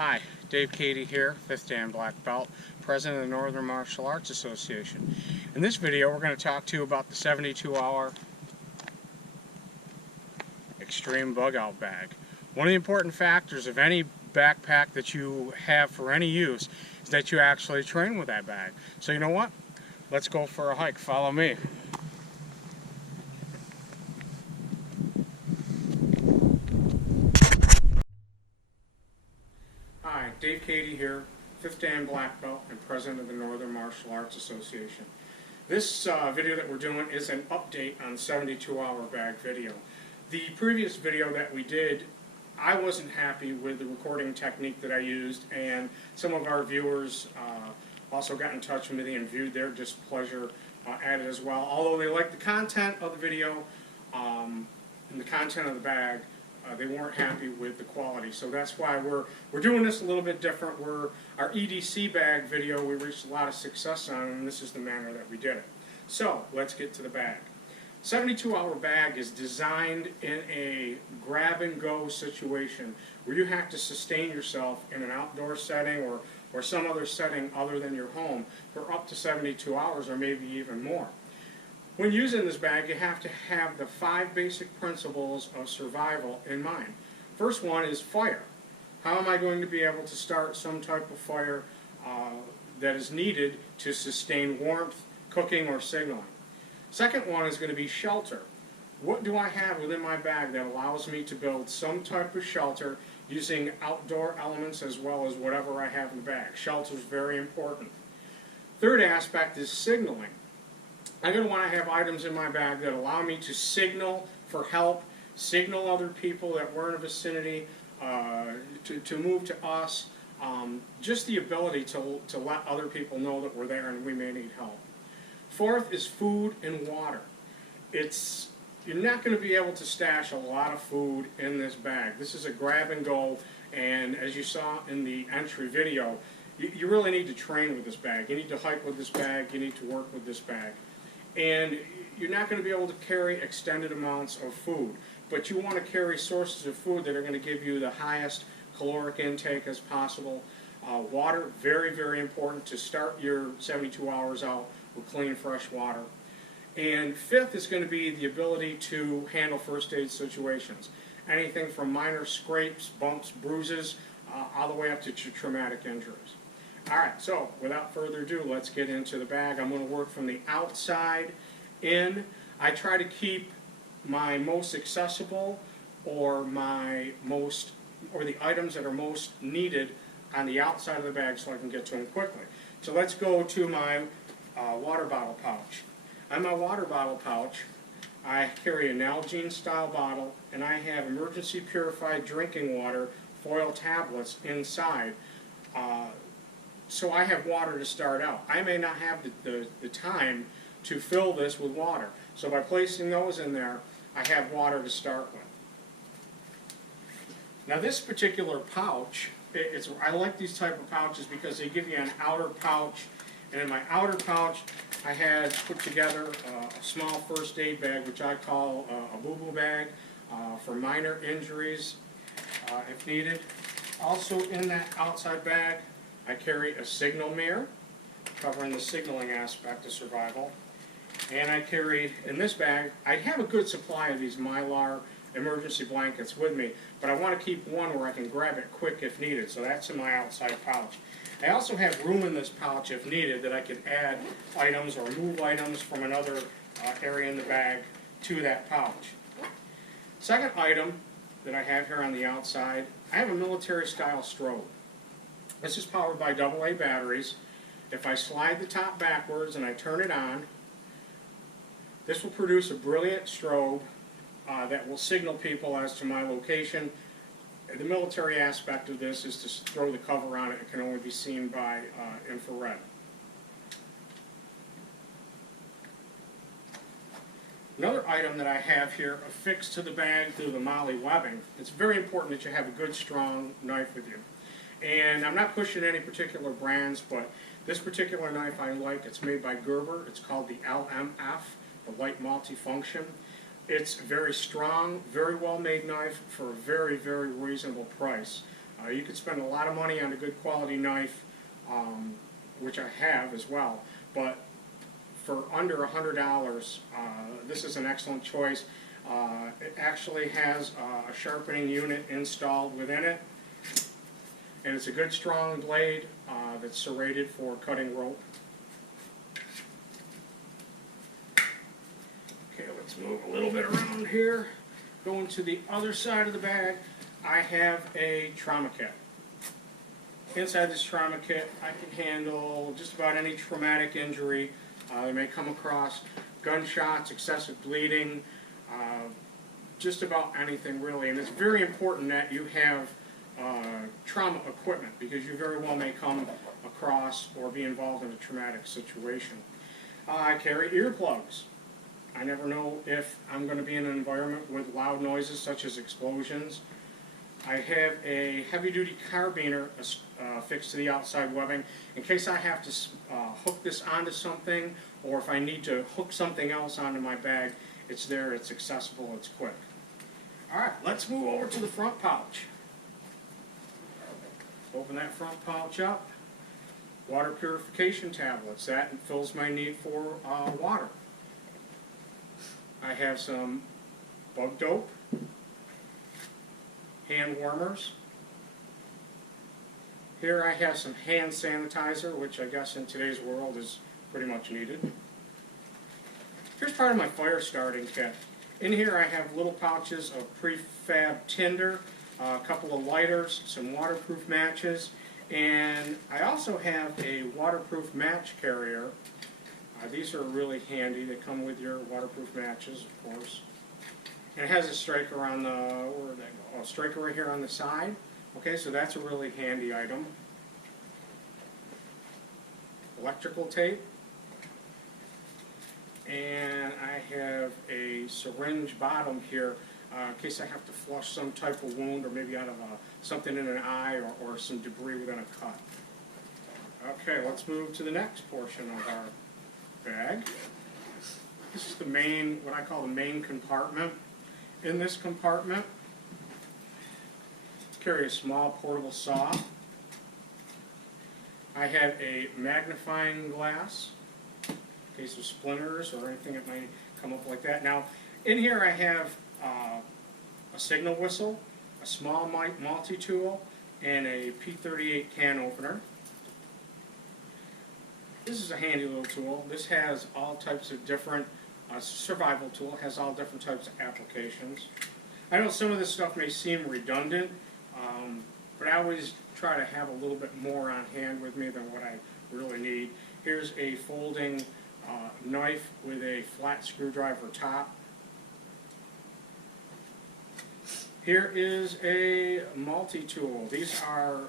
Hi, Dave Cady here, 5th Dan Black Belt, President of the Northern Martial Arts Association. In this video we're going to talk to you about the 72-hour Extreme Bug Out Bag. One of the important factors of any backpack that you have for any use is that you actually train with that bag. So you know what? Let's go for a hike. Follow me. Hi, Dave Cady here, 5th Dan Black Belt and President of the Northern Martial Arts Association. This video that we're doing is an update on 72-hour bag video. The previous video that we did, I wasn't happy with the recording technique that I used, and some of our viewers also got in touch with me and viewed their displeasure at it as well. Although they liked the content of the video and the content of the bag, they weren't happy with the quality. So that's why we're doing this a little bit different. Our EDC bag video, we reached a lot of success on, and this is the manner that we did it. So let's get to the bag. 72-hour bag is designed in a grab-and-go situation where you have to sustain yourself in an outdoor setting or some other setting other than your home for up to 72 hours or maybe even more. When using this bag, you have to have the 5 basic principles of survival in mind. First one is fire. How am I going to be able to start some type of fire that is needed to sustain warmth, cooking, or signaling? Second one is going to be shelter. What do I have within my bag that allows me to build some type of shelter using outdoor elements as well as whatever I have in the bag? Shelter is very important. Third aspect is signaling. I'm going to want to have items in my bag that allow me to signal for help, signal other people that we're in a vicinity to move to us, just the ability to let other people know that we're there and we may need help. Fourth is food and water. You're not going to be able to stash a lot of food in this bag. This is a grab and go, and as you saw in the entry video, you really need to train with this bag. You need to hike with this bag, you need to work with this bag. And you're not going to be able to carry extended amounts of food, but you want to carry sources of food that are going to give you the highest caloric intake as possible. Water, very, very important to start your 72 hours out with clean, fresh water. And fifth is going to be the ability to handle first aid situations. Anything from minor scrapes, bumps, bruises, all the way up to traumatic injuries. Alright, so without further ado, let's get into the bag. I'm going to work from the outside in. I try to keep my most accessible or the items that are most needed on the outside of the bag so I can get to them quickly. So let's go to my water bottle pouch. On my water bottle pouch, I carry an Nalgene style bottle, and I have emergency purified drinking water foil tablets inside. So I have water to start out. I may not have the time to fill this with water. So by placing those in there, I have water to start with. Now this particular pouch, I like these type of pouches because they give you an outer pouch. And in my outer pouch, I had put together a small first aid bag, which I call a boo-boo bag for minor injuries if needed. Also in that outside bag, I carry a signal mirror covering the signaling aspect of survival. And I carry, in this bag, I have a good supply of these Mylar emergency blankets with me, but I want to keep one where I can grab it quick if needed, so that's in my outside pouch. I also have room in this pouch if needed that I can add items or move items from another area in the bag to that pouch. Second item that I have here on the outside, I have a military style strobe. This is powered by AA batteries. If I slide the top backwards and I turn it on, this will produce a brilliant strobe that will signal people as to my location. The military aspect of this is to throw the cover on it. It can only be seen by infrared. Another item that I have here affixed to the bag through the MOLLE webbing, it's very important that you have a good strong knife with you. And I'm not pushing any particular brands, but this particular knife I like. It's made by Gerber. It's called the LMF, the Light Multifunction. It's very strong, very well made knife for a very, very reasonable price. You could spend a lot of money on a good quality knife, which I have as well, but for under $100, this is an excellent choice. It actually has a sharpening unit installed within it, and it's a good strong blade that's serrated for cutting rope. Okay, let's move a little bit around here. Going to the other side of the bag, I have a trauma kit. Inside this trauma kit, I can handle just about any traumatic injury they may come across. Gunshots, excessive bleeding, just about anything really. And it's very important that you have trauma equipment, because you very well may come across or be involved in a traumatic situation. I carry earplugs. I never know if I'm going to be in an environment with loud noises such as explosions. I have a heavy-duty carabiner fixed to the outside webbing in case I have to hook this onto something, or if I need to hook something else onto my bag. It's there, it's accessible, it's quick. Alright, let's move over to the front pouch. Open that front pouch up. Water purification tablets. That fills my need for water. I have some bug dope, hand warmers. Here I have some hand sanitizer, which I guess in today's world is pretty much needed. Here's part of my fire starting kit. In here I have little pouches of prefab tinder, a couple of lighters, some waterproof matches, and I also have a waterproof match carrier. These are really handy. They come with your waterproof matches, of course. And it has a striker on the, where did that go? Oh, a striker right here on the side. Okay, so that's a really handy item. Electrical tape. And I have a syringe bottom here in case I have to flush some type of wound, or maybe out of something in an eye, or some debris within a cut. Okay, let's move to the next portion of our bag. This is the main, what I call the main compartment. In this compartment, carry a small portable saw. I have a magnifying glass in case of splinters or anything that might come up like that. Now, in here I have a signal whistle, a small multi-tool, and a P38 can opener. This is a handy little tool. This has all types of different, survival tool, has all different types of applications. I know some of this stuff may seem redundant, but I always try to have a little bit more on hand with me than what I really need. Here's a folding knife with a flat screwdriver top. Here is a multi-tool. These are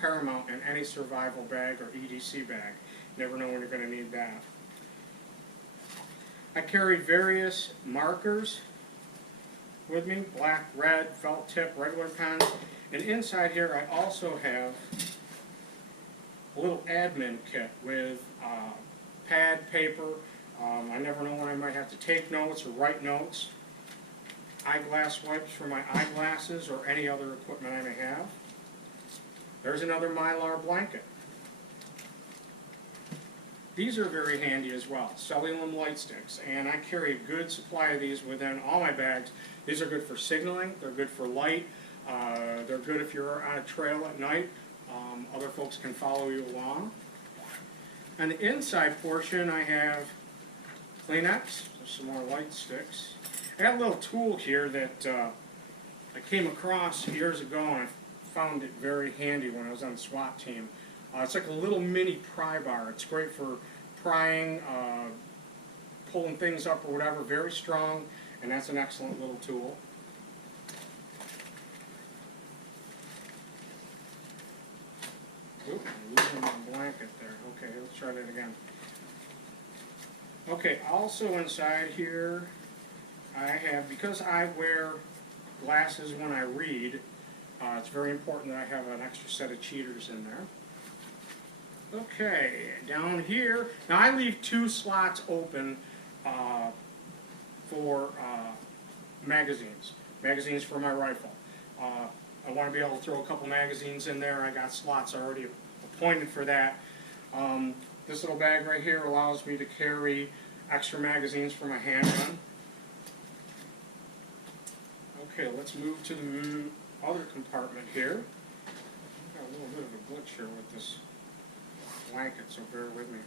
paramount in any survival bag or EDC bag. Never know when you're going to need that. I carry various markers with me, black, red, felt tip, regular pens, and inside here I also have a little admin kit with pad, paper. I never know when I might have to take notes or write notes. Eyeglass wipes for my eyeglasses or any other equipment I may have. There's another Mylar blanket. These are very handy as well, celluloid light sticks, and I carry a good supply of these within all my bags. These are good for signaling, they're good for light, they're good if you're on a trail at night. Other folks can follow you along. On the inside portion I have Kleenex, some more light sticks. I got a little tool here that I came across years ago, and I found it very handy when I was on the SWAT team. It's like a little mini pry bar. It's great for prying, pulling things up or whatever, very strong, and that's an excellent little tool. Oop, I'm losing my blanket there. Okay, let's try that again. Okay, also inside here, I have, because I wear glasses when I read, it's very important that I have an extra set of cheaters in there. Okay, down here, now I leave 2 slots open for magazines for my rifle. I want to be able to throw a couple magazines in there. I got slots already appointed for that. This little bag right here allows me to carry extra magazines for my handgun. Okay, let's move to the other compartment here. I've got a little bit of a glitch here with this blanket, so bear with me.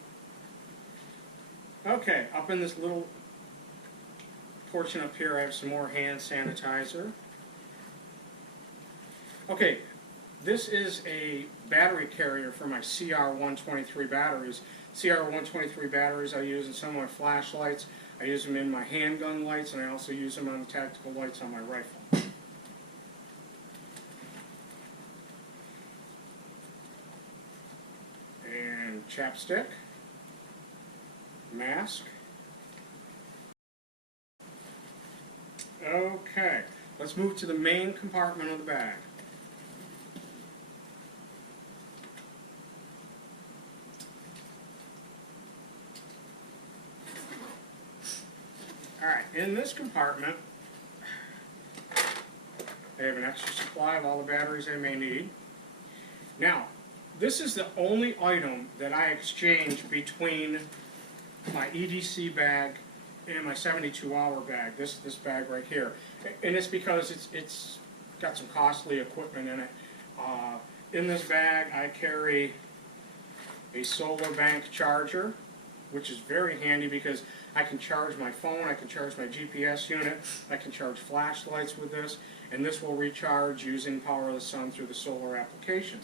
Okay, up in this little portion up here, I have some more hand sanitizer. Okay, this is a battery carrier for my CR123 batteries. CR123 batteries I use in some of my flashlights. I use them in my handgun lights, and I also use them on the tactical lights on my rifle. And chapstick, mask. Okay, let's move to the main compartment of the bag. Alright, in this compartment, I have an extra supply of all the batteries I may need. Now, this is the only item that I exchange between my EDC bag and my 72-hour bag, this bag right here. And it's because it's got some costly equipment in it. In this bag, I carry a solar bank charger, which is very handy because I can charge my phone, I can charge my GPS unit, I can charge flashlights with this, and this will recharge using power of the sun through the solar application.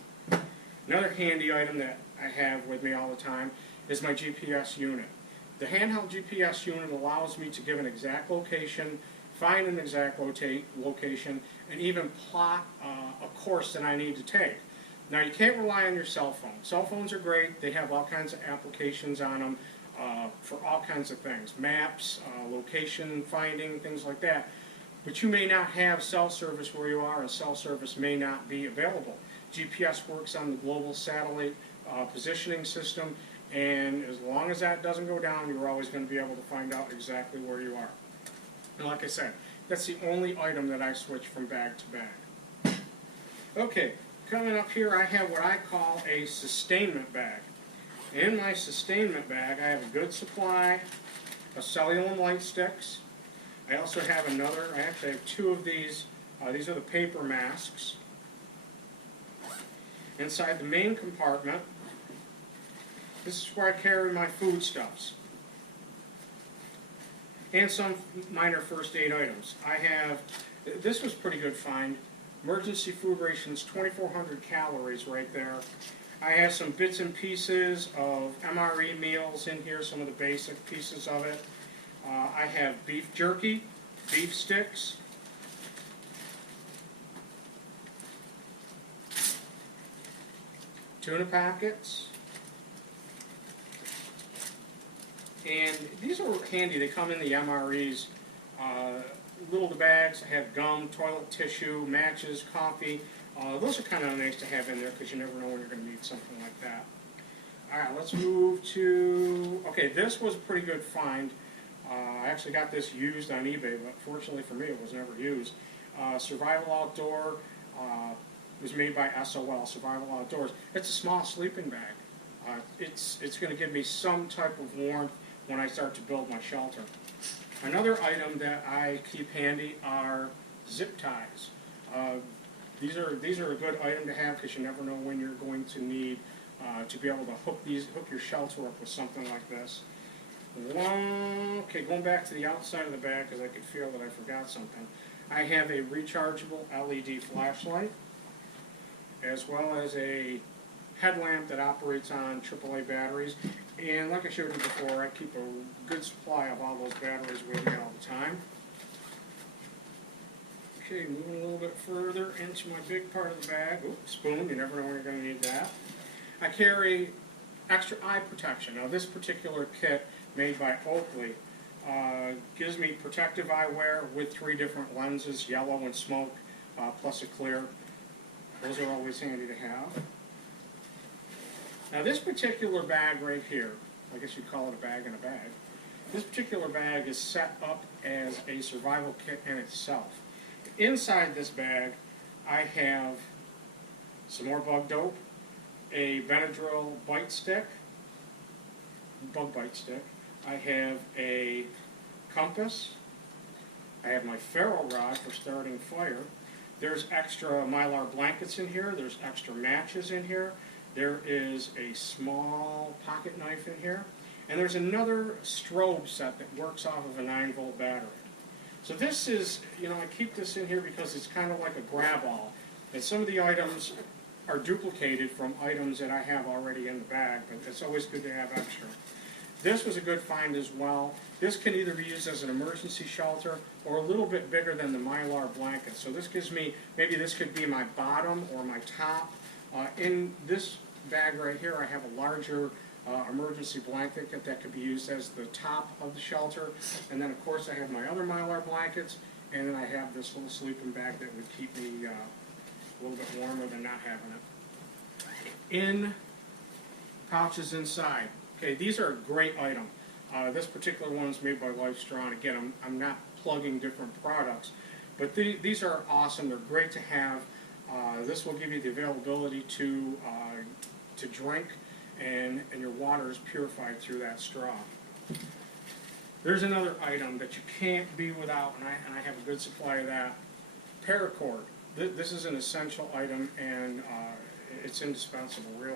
Another handy item that I have with me all the time is my GPS unit. The handheld GPS unit allows me to give an exact location, find an exact location, and even plot a course that I need to take. Now, you can't rely on your cell phone. Cell phones are great. They have all kinds of applications on them for all kinds of things. Maps, location finding, things like that. But you may not have cell service where you are, and cell service may not be available. GPS works on the global satellite positioning system, and as long as that doesn't go down, you're always going to be able to find out exactly where you are. And like I said, that's the only item that I switch from bag to bag. Okay, coming up here I have what I call a sustainment bag. In my sustainment bag I have a good supply of cellular light sticks. I also have I actually have two of these. These are the paper masks. Inside the main compartment, this is where I carry my foodstuffs and some minor first aid items. This was pretty good find, emergency food rations, 2,400 calories right there. I have some bits and pieces of MRE meals in here, some of the basic pieces of it. I have beef jerky, beef sticks, tuna packets, and these are handy. They come in the MREs. Little bags have gum, toilet tissue, matches, coffee. Those are kind of nice to have in there because you never know when you're going to need something like that. Alright, let's move to, okay, this was a pretty good find. I actually got this used on eBay, but fortunately for me it was never used. Survival Outdoor was made by SOL, Survival Outdoors. It's a small sleeping bag. It's going to give me some type of warmth when I start to build my shelter. Another item that I keep handy are zip ties. These are a good item to have because you never know when you're going to need to be able to hook your shelter up with something like this. Okay, going back to the outside of the bag because I could feel that I forgot something. I have a rechargeable LED flashlight, as well as a headlamp that operates on AAA batteries. And like I showed you before, I keep a good supply of all those batteries with me all the time. Okay, moving a little bit further into my big part of the bag. Oops, spoon, you never know when you're going to need that. I carry extra eye protection. Now this particular kit, made by Oakley, gives me protective eyewear with 3 different lenses, yellow and smoke, plus a clear. Those are always handy to have. Now this particular bag right here, I guess you'd call it a bag in a bag, this particular bag is set up as a survival kit in itself. Inside this bag I have some more bug dope, a Benadryl bite stick, bug bite stick. I have a compass. I have my ferro rod for starting fire. There's extra Mylar blankets in here. There's extra matches in here. There is a small pocket knife in here. And there's another strobe set that works off of a 9-volt battery. So this is, I keep this in here because it's kind of like a grab-all. And some of the items are duplicated from items that I have already in the bag, but it's always good to have extra. This was a good find as well. This can either be used as an emergency shelter or a little bit bigger than the Mylar blanket. So this gives me, maybe this could be my bottom or my top. In this bag right here, I have a larger emergency blanket that could be used as the top of the shelter. And then of course I have my other Mylar blankets, and then I have this little sleeping bag that would keep me a little bit warmer than not having it. In pouches inside. Okay, these are a great item. This particular one is made by Lifestrong. Again, I'm not plugging different products, but these are awesome. They're great to have. This will give you the availability to drink, and your water is purified through that straw. There's another item that you can't be without, and I have a good supply of that. Paracord. This is an essential item, and it's indispensable, really.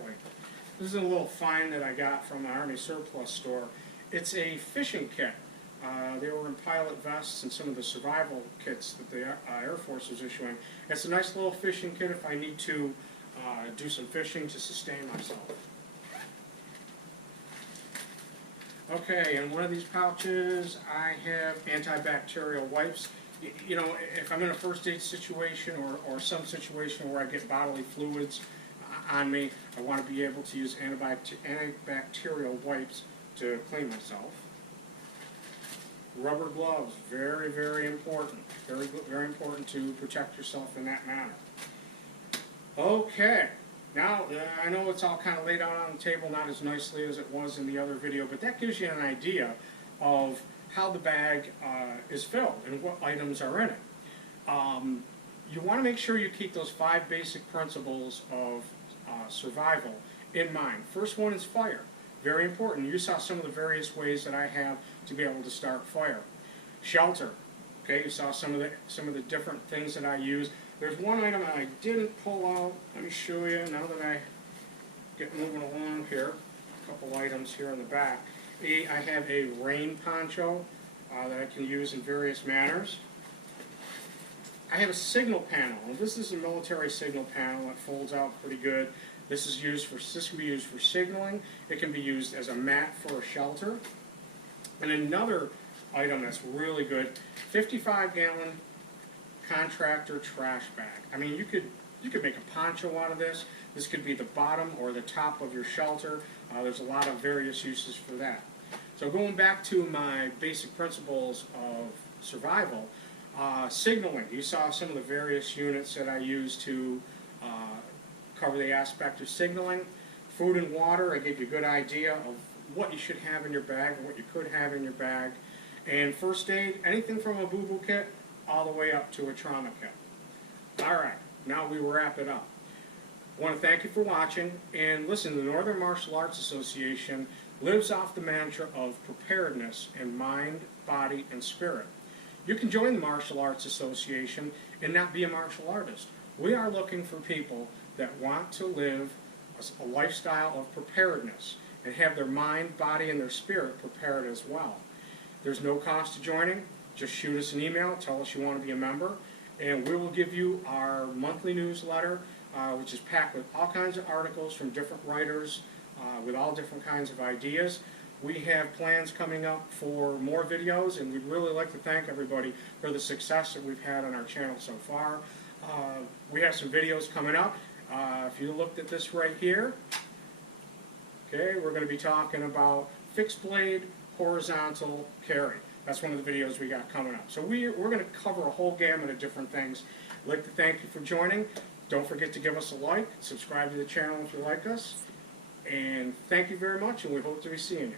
This is a little find that I got from the Army Surplus store. It's a fishing kit. They were in pilot vests and some of the survival kits that the Air Force was issuing. It's a nice little fishing kit if I need to do some fishing to sustain myself. Okay, in one of these pouches I have antibacterial wipes. If I'm in a first aid situation or some situation where I get bodily fluids on me, I want to be able to use antibacterial wipes to clean myself. Rubber gloves, very, very important. Very, very important to protect yourself in that manner. Okay, now I know it's all kind of laid out on the table, not as nicely as it was in the other video, but that gives you an idea of how the bag is filled and what items are in it. You want to make sure you keep those 5 basic principles of survival in mind. First one is fire. Very important. You saw some of the various ways that I have to be able to start fire. Shelter. Okay, you saw some of the different things that I use. There's one item I didn't pull out. Let me show you now that I get moving along here. A couple items here in the back. I have a rain poncho that I can use in various manners. I have a signal panel. This is a military signal panel that folds out pretty good. This can be used for signaling. It can be used as a mat for a shelter. And another item that's really good, 55-gallon contractor trash bag. I mean, you could make a poncho out of this. This could be the bottom or the top of your shelter. There's a lot of various uses for that. So going back to my basic principles of survival, signaling. You saw some of the various units that I use to cover the aspect of signaling. Food and water, I gave you a good idea of what you should have in your bag and what you could have in your bag. And first aid, anything from a boo-boo kit all the way up to a trauma kit. All right, now we wrap it up. I want to thank you for watching, and listen, the Northern Martial Arts Association lives off the mantra of preparedness in mind, body, and spirit. You can join the Martial Arts Association and not be a martial artist. We are looking for people that want to live a lifestyle of preparedness and have their mind, body, and their spirit prepared as well. There's no cost to joining. Just shoot us an email, tell us you want to be a member, and we will give you our monthly newsletter, which is packed with all kinds of articles from different writers with all different kinds of ideas. We have plans coming up for more videos, and we'd really like to thank everybody for the success that we've had on our channel so far. We have some videos coming up. If you looked at this right here, okay, we're going to be talking about fixed blade, horizontal carry. That's one of the videos we got coming up. So we're going to cover a whole gamut of different things. I'd like to thank you for joining. Don't forget to give us a like, subscribe to the channel if you like us, and thank you very much, and we hope to be seeing you.